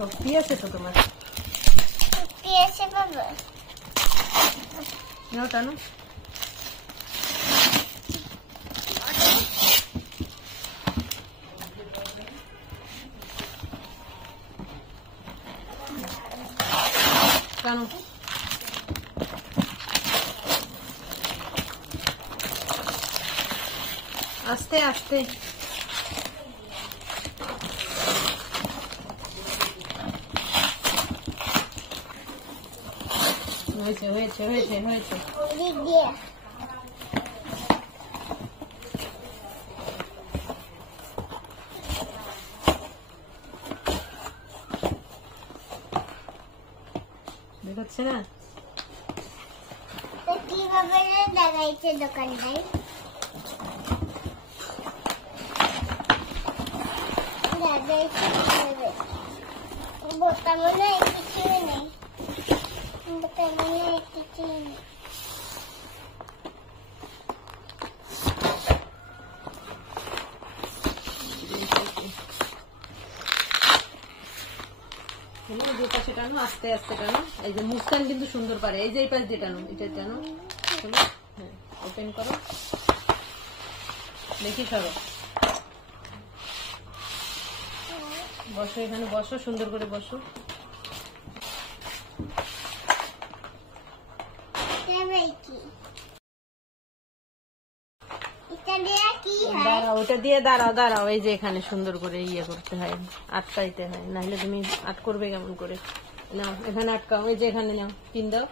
শক্তি আছে তো তোমার, শক্তি আছে বাবা। নাও টানো। টানো। আস্তে আস্তে। হয়েছে হয়েছে হয়েছে হয়েছে। দিক দিয়ে দেখাচ্ছে না তো কিভাবে লাগাইছে দোকানদার? লাগাইছে কিভাবে? বোতাম নেই, কিছুই নেই। বোতাম নেই, কিছুই নেই। দুই পাশে টানো, আস্তে আস্তে টানো। এই যে মুস্কান কিন্তু সুন্দর পারে। এই যে এই পাশ দিয়ে টানো, এটা টানো। হ্যাঁ, ওপেন করো, দেখি সরো। বসো এখানে, বসো সুন্দর করে বসো। দাঁড়াও, ওটা দিয়ে দাঁড়াও দাঁড়াও। এই যে এখানে সুন্দর করে ইয়ে করতে হয়, আটকাইতে হয়, নাহলে তুমি আট করবে কেমন করে। নাও এখানে আটকাও, এই যে এখানে নাও, পিন দাও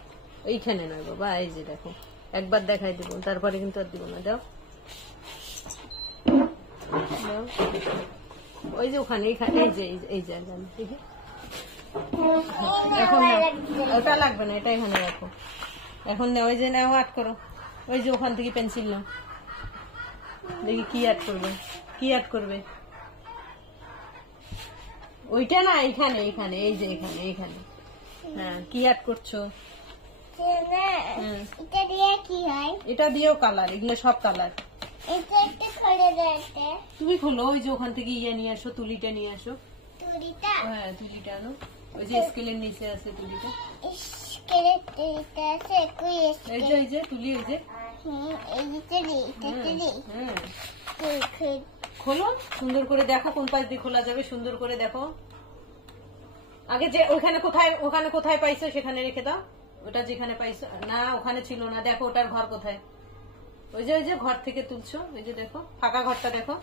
এইখানে না বাবা। এই যে দেখো, একবার দেখাই দেবো, তারপরে কিন্তু আর দিব না। দাও দাও, ওই যে ওখানে এইখানে, এই যে এই যে এখন ওটা লাগবে না, এটা এখানে রাখো। এখন নাও, ওই যে নাও, আট করো। ওই যে ওখান থেকে পেন্সিল নাও, দেখি কি অ্যাড করবে, কি অ্যাড করবে। ওইটা না, এইখানে এইখানে, এই যে এখানে এইখানে। হ্যাঁ, কি অ্যাড করছো? এটা দিয়ে কি হয়? এটা দিয়েও কালার, এগুলো সব কালার। এটা একটু খুলে দাও। তুমি খোলো, ওই যে ওখান থেকে ইয়ে নিয়ে আসো, তুলিটা নিয়ে আসো। তুলিটা? হ্যাঁ, তুলিটা আনো। ওই যে স্কেলের নিচে আছে তুলিটা। স্কেলের তুলিটা আছে? কই স্কেল? এই যে তুলি, এই যে। এই যে তুলি, এটা তুলি। খোলো সুন্দর করে, দেখো কোন পাশ দিয়ে খোলা যাবে, সুন্দর করে দেখো। আগে যে ওখানে কোথায় পাইছো সেখানে রেখে দাও। ওটা যেখানে পাইছো না, ওখানে ছিল না। দেখো ওটার ঘর কোথায়, ওই যে ঘর থেকে তুলছো, ওই যে দেখো ফাঁকা ঘরটা দেখো।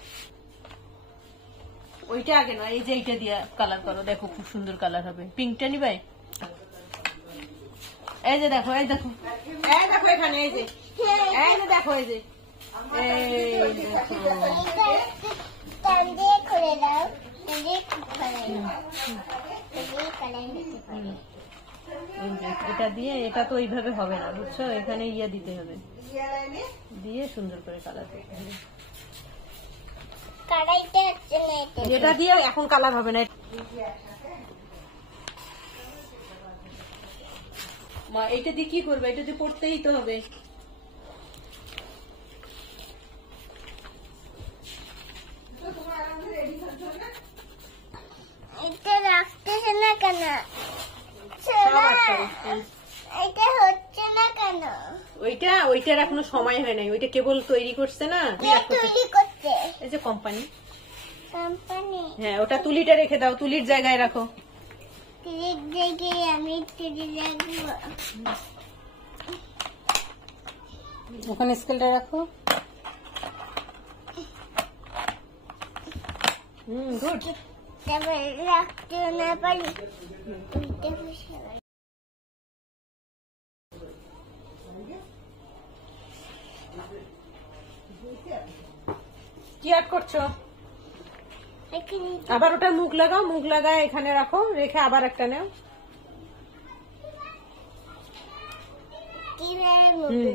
ওইটা আগে নয়, এই যে এইটা দিয়ে কালার করো, দেখো খুব সুন্দর কালার হবে। পিঙ্কটা নিবাই? এই যে দেখো, এই দেখো, এই দেখো এখানে, এই যে দেখো, এই যে এটা দিয়ে, এটা তো ওইভাবে হবে না বুঝছো, এখানে ইয়ে দিতে হবে, দিয়ে সুন্দর করে কালার করতে হবে। এটা দিয়ে এখন কালার হবে না। মা এটা দিয়ে কি করবে? এটা দিয়ে পড়তেই তো হবে। এটা রাখতেছে না কেন? এটা হচ্ছে না কেন? ওইটার এখনো সময় হয় নাই, ওইটা কেবল তৈরি করছে না। তৈরি করতে? এই যে কোম্পানি। হ্যাঁ, ওটা তুলিটা রেখে দাও, তুলির জায়গায় রাখো। তুলির জায়গায় আমি তুলি রাখবো। ওখানে স্কেলটা রাখো। গুড। তারপর রাখতে না পারি, কি আর্ট করছো? আবার ওটার মুখ লাগাও, মুখ লাগায় এখানে রাখো, রেখে আবার একটা নাও।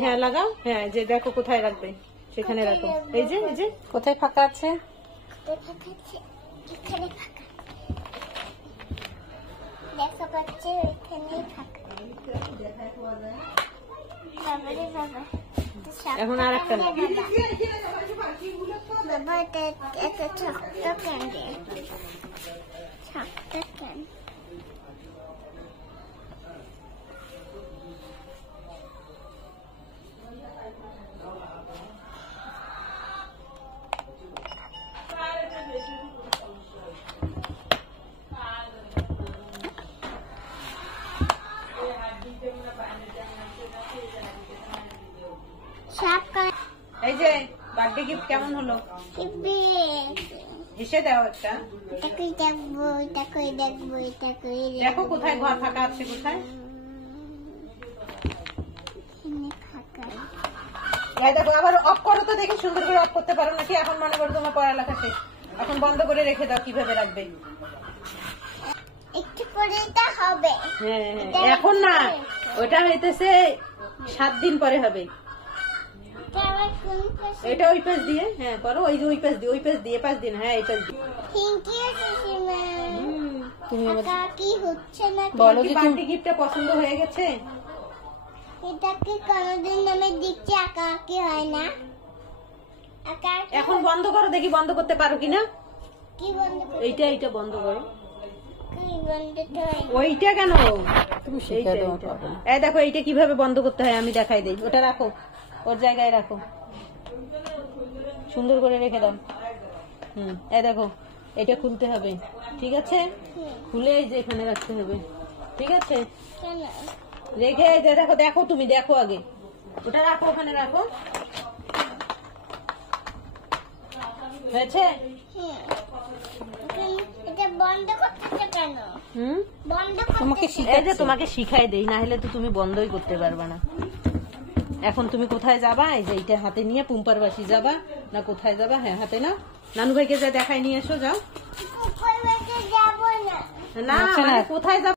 হ্যাঁ লাগাও, হ্যাঁ যে দেখো কোথায় রাখবে সেখানে রাখো। এই যে কোথায় ফাঁকা আছে, এখানে ফাঁকা দেখা পাচ্ছে, ওইখানেই ফাঁকা। এখন আর একটা নাও। বাবা এটা ছোট্ট ক্যান্ডি, ছোট্ট ক্যান্ডি। কেমন হলো? টিপি এসে দাও একটা। এটাকে দেখবো, এটাকে দেখবো, এটাকে দেখো কোথায় ঘর ফাঁকা আছে, কোথায়? ফাঁকা। এই দেখো, আবার অফ করো তো দেখি, সুন্দর করে অফ করতে পারো নাকি? এখন মনে করো তোমার পড়ালেখা শেষ, এখন বন্ধ করে রেখে দাও। কিভাবে রাখবে? একটু পরে এটা হবে। হ্যাঁ, এখন না, ওটা হইতেছে 7 দিন পরে হবে। এটা আবার কোন পাশে? এটা ওই পাশ দিয়ে, হ্যাঁ করো, ওই যে ওই পাশ দিয়ে, ওই পাশ দিয়ে, পাশ দিন, হ্যাঁ এই পাশ দিয়ে। থ্যাংক ইউ শিশিমা। তুমি আঁকা কি হচ্ছে না? বলো যে পার্টি গিফটটা পছন্দ হয়ে গেছে? এটা কি কোনোদিন আমি দিচ্ছি আঁকা কি হয় না? আঁকা এখন বন্ধ করো দেখি, বন্ধ করতে পারো কিনা। কি বন্ধ করে? এইটা বন্ধ করো। কি বন্ধ হয়? ওইটা কেন তুমি শিখে দাও। এই দেখো, এইটা কিভাবে বন্ধ করতে হয় আমি দেখাই দেই। ওটা রাখো, ওর জায়গায় রাখো, সুন্দর করে রেখে দাও। এই দেখো, এটা খুলতে হবে, ঠিক আছে? খুলে এই যে এখানে রাখতে হবে, ঠিক আছে? কেন? রেখে এই যে দেখো, দেখো তুমি দেখো আগে, ওটা রাখো, ওখানে রাখো। হয়েছে? এটা বন্ধ করতেছে কেন? বন্ধ তোমাকে করতেছে। এই যে তোমাকে শিখাই দেই, না হলে তো তুমি বন্ধই করতে পারবে না। এখন তুমি কোথায় যাবা? এই যে এইটা হাতে নিয়ে পুম্পার বাসি যাবা না কোথায় যাবা? হ্যাঁ হাতে না, নানু ভাইকে যা দেখাই নিয়ে এসো, যাও। উপর বাসে যাবো না। না মানে কোথায় যাবা?